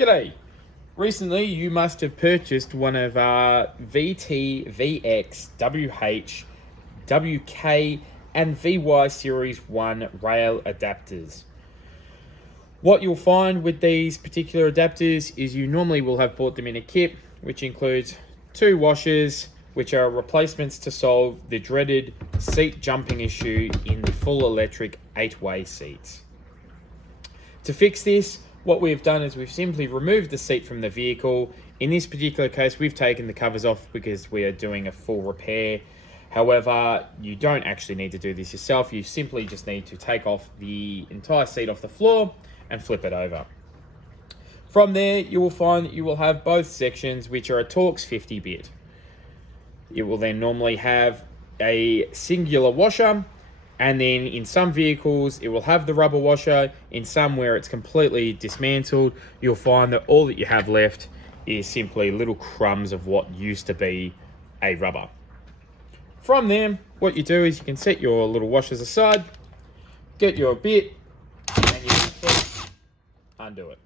G'day. Recently, you must have purchased one of our VT, VX, WH, WK, and VY Series 1 rail adapters. What you'll find with these particular adapters is you normally will have bought them in a kit, which includes 2 washers, which are replacements to solve the dreaded seat jumping issue in the full electric 8-way seats. To fix this, what we've done is we've simply removed the seat from the vehicle. In this particular case, we've taken the covers off because we are doing a full repair. However, you don't actually need to do this yourself. You simply just need to take off the entire seat off the floor and flip it over. From there, you will find that you will have both sections, which are a Torx 50-bit. It will then normally have a singular washer, and then in some vehicles, it will have the rubber washer. In some where it's completely dismantled, you'll find that all that you have left is simply little crumbs of what used to be a rubber. From there, what you do is you can set your little washers aside, get your bit, and you can undo it.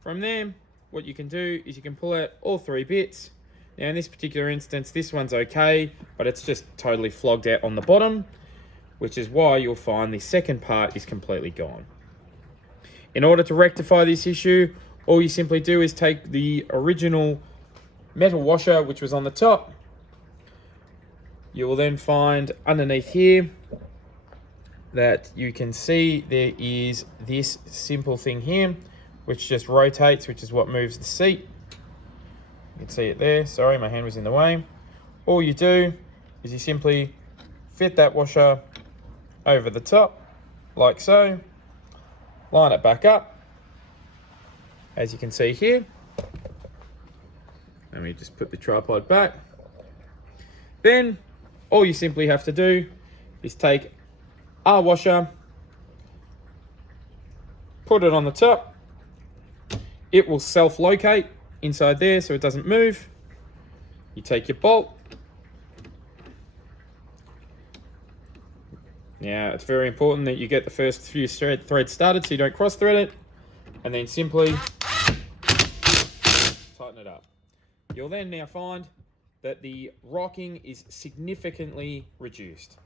From there, what you can do is you can pull out all 3 bits. Now in this particular instance, this one's okay, but it's just totally flogged out on the bottom, which is why you'll find the second part is completely gone. In order to rectify this issue, all you simply do is take the original metal washer, which was on the top. You will then find underneath here that you can see there is this simple thing here, which just rotates, which is what moves the seat. You can see it there. Sorry, my hand was in the way. All you do is you simply fit that washer over the top, like so. Line it back up, as you can see here. Let me just put the tripod back. Then, all you simply have to do is take our washer, put it on the top. It will self-locate inside there so it doesn't move. You take your bolt. Now, it's very important that you get the first few threads started so you don't cross-thread it, and then simply tighten it up. You'll then now find that the rocking is significantly reduced.